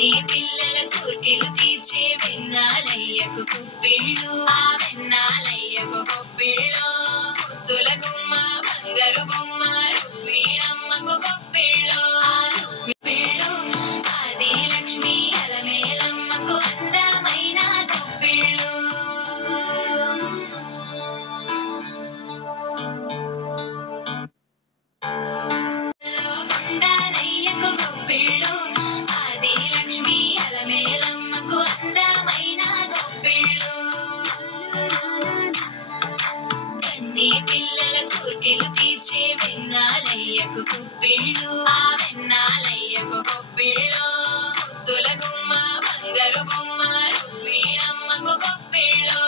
కన్ని పిల్లల కోర్కెలు తీర్చే వెన్నాలయ్యకు కుప్పిళ్ళు ఆ వెన్నాలయ్యకు కుప్పిళ్ళు ముద్దుల గుమ్మ బంగారు బొమ్మ రుక్మిణమ్మకు కుప్పిళ్ళు ఆ రుక్మిళ్ళు ఆది లక్ష్మి అలమేలమ్మకు అందమైన కుప్పిళ్ళు కొండనయ్యకు కుప్పిళ్ళు ఆది లక్ష్మి అలమేలమ్మకు అందమైన కుప్పిళ్ళు కన్ని పిల్లల కోర్కెలు తీర్చే వెన్నాలయ్యకు కుప్పిళ్ళు ఆ వెన్నాలయ్యకు కుప్పిళ్ళు ముద్దుల గుమ్మ బంగారు బొమ్మ రుక్మిణమ్మకు కుప్పిళ్ళు